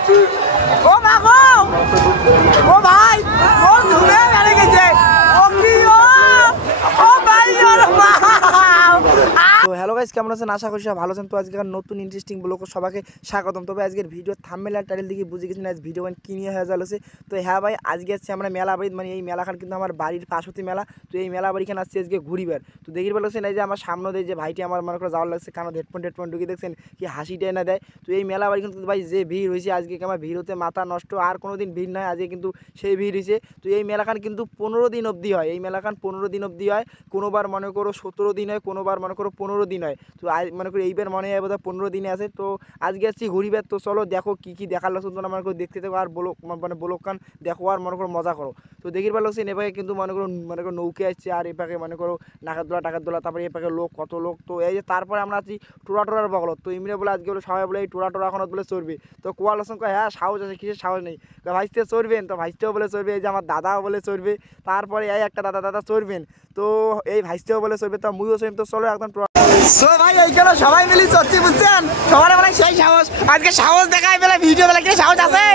ও মা গো, ও ভাই, ও ঘুরে বেড়ে গেছে, ও কি ও ভাই ওর মা। তো হ্যালো গাইস, কেমন আছেন? আশা করি সব ভালো আছেন। তো আজকে নতুন ইন্টারেস্টিং ব্লগে সবাইকে স্বাগতম। তবে আজকের ভিডিও থাম্বনেল আর টাইটেল দেখে বুঝে গেছেন আজ ভিডিও কি নিয়ে হয়ে যাচ্ছে। তো হ্যাঁ ভাই, আজকে আসছে আমরা মেলা বাড়ি, মানে এই মেলাখান কিন্তু আমার বাড়ির পাশতে মেলা। তো এই মেলা বাড়িখানে আসছে আজকে ঘুরিবার। তো দেখির বলছেন এই যে আমার সামনে দিয়ে যে ভাইটি আমার মনে করে যাওয়ার লাগছে, কারণ হেডফোন ঢুকিয়ে দেখছেন কি হাসিটাই না দেয়। তো এই মেলা বাড়ি কিন্তু ভাই যে ভিড় হয়েছে আজকে, আমার ভিড় হতে মাথা নষ্ট। আর কোনো দিন ভিড় নয়, আজকে কিন্তু সেই ভিড় হয়েছে। তো এই মেলাখান কিন্তু 15 দিন অবধি হয়। এই মেলাখান 15 দিন অবধি হয়। কোনোবার মনে করো 17 দিন হয়, কোনোবার মনে করো 15 দিন হয়। তো মনে করি এইবার মনে হয় বোধহয় 15 দিনে আছে। তো আজকে আসছি ঘুরিবার। তো চলো দেখো কী কী দেখার লাগছে, তোমরা মনে করো দেখতে থাকো আর বলো, মানে ব্লগ কান দেখো আর মনে করো মজা করো। তো দেখির ভালো লাগছে এপাকে কিন্তু মনে করো নৌকে আসছে, আর এপাকে মনে করো টাকার দোলা, তারপরে এপাকে লোক কত লোক। তো এই যে তারপরে আমরা আছি টোরার বগলত। তো এমনি বলে আজকে বলে সবাই বলে এই টোরা এখন বলে চড়বে। তো কোয়াল হোসেন কয় হ্যাঁ সাহস আছে, কিসের সাহস নেই, ভাইসতে চড়বেন। তো ভাইসতেও বলে চড়বে, এই যে আমার দাদাও বলে চড়বে। তারপরে এই একটা দাদা চড়বেন। তো এই ভাইসতেও বলে চড়বে, তো মুইও চড়বেন। তো চলো একদম ভাই এইখানে সবাই মিলে চড়ছি, বুঝছেন? সবার মানে সেই সাহস, আজকে সাহস দেখাই বেলা ভিডিও বেলা কি সাহস আছে?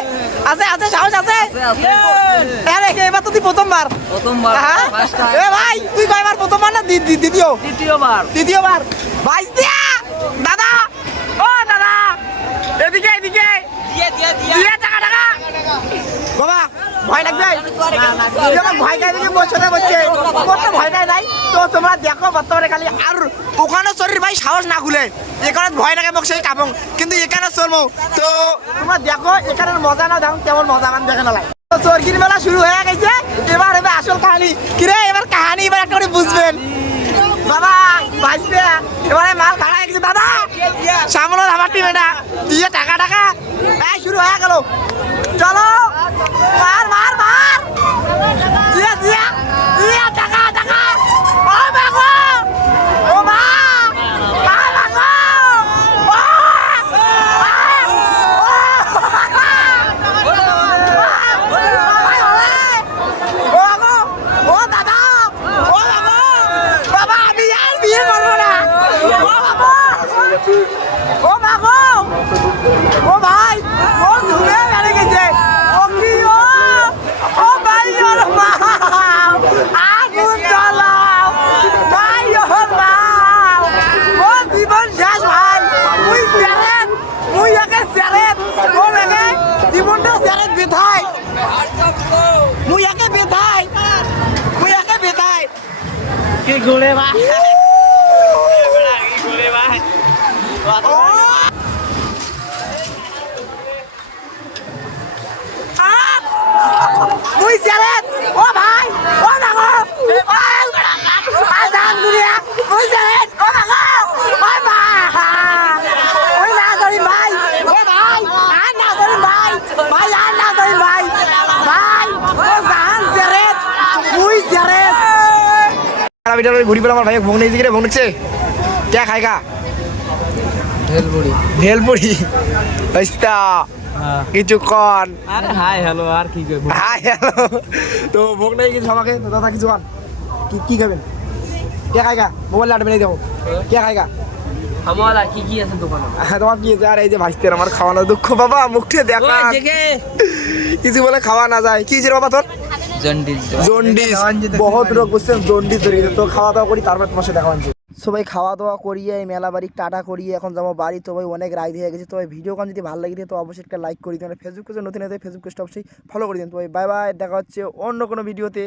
আছে সাহস আছে। এবার তো তুই প্রথমবার এ ভাই, তুই কয়বার? প্রথমবার না দ্বিতীয়বার? ভাই দিয়া দাদা, ও দাদা এদিকে দিয়ে টাকা বাবা, ভয় লাগবে? ভয় গাই দিকে বসে বলছে ভয়টাই নাই। তো তোমরা দেখো বর্তমানে খালি আর ওখানে শরীর ভাই সাহস না খুলে, এখানে ভয় লাগে মোক সেই কাপং, কিন্তু এখানে চলবো। তো তোমরা দেখো এখানের মজা না, দেখো কেমন মজা গান দেখে না লাগে। চরকির মেলা শুরু হয়ে গেছে, এবার আসল কাহিনী কিরে, এবার কাহিনী এবার একটা করে বুঝবেন বাবা। ভাইসবে এবারে মাল খাড়া হয়ে গেছে দাদা, সামনে আমার টিম এটা দিয়ে টাকা এই শুরু হয়ে গেল। চলো মার দিয়া টাকা ও মা গো, ও মা গো, ও দাদা, ও বাবা, বাবা আমি আর বিয়ে করবো না। ও মা গো, ও ভাই, ও ঘুরে বেড়ে গেছে, ও কি ও ভাই ওর মা, আগুন জ্বালাও ভাই ওর মা, ও জীবন শেষ ভাই, মুই একে স্যারেট, ও একে জীবনটা স্যারেট বেথায়, মুই একে বেথায় কি ঘুরে ভাই। মুই স্যারেট, ও ভাই, ও মাগো, আজান দুনিয়া, মুই স্যারেট, ও মাগো, ও মা, ওই না করি ভাই, ও ভাই, আর না করি ভাই, আর না করি ভাই, ও জান স্যারেট, মুই স্যারেট। ঘুরি পেলাম আমার ভাই ভোগ নেই দিকে, ভোগ নিচ্ছে কে খাইগা ভেলপুরি কিছুক্ষণ হাই হ্যালো আর কি করবো, হাই হ্যালো। তো ভোগ নেই কিছু আমাকে, তো দাদা কিছু খান, কি খাবেন? কে খাইগা মোবাইল লাটবে নেই দেখো, কে খাইগা আমার কি আছে দোকানে? হ্যাঁ তোমার কি আছে? আর এই যে ভাইস্তের আমার খাওয়ানো দুঃখ বাবা, মুখে দেখা কিছু বলে খাওয়া না যায়। কি ছিল বাবা তোর? জন্ডিস বহুত রোগ, বুঝছেন? জন্ডিস ধরে গেছে। তো খাওয়া দাওয়া করি, তারপর তোমার সাথে দেখা হচ্ছে। সবাই খাওয়া দাওয়া করিয়ে এই মেলা বাড়ি টাটা করিয়ে এখন যাবো বাড়ি। তো ভাই অনেক রাইড হয়ে গেছে। তো ভাই ভিডিও যদি ভালো লাগে তো অবশ্যই একটা লাইক করি দেন, ফেসবুক পেজে নতুন হয়ে ফেসবুক পেজটা অবশ্যই ফলো করে দিন। তো ভাই বাই বাই, দেখা হচ্ছে অন্য কোনো ভিডিওতে।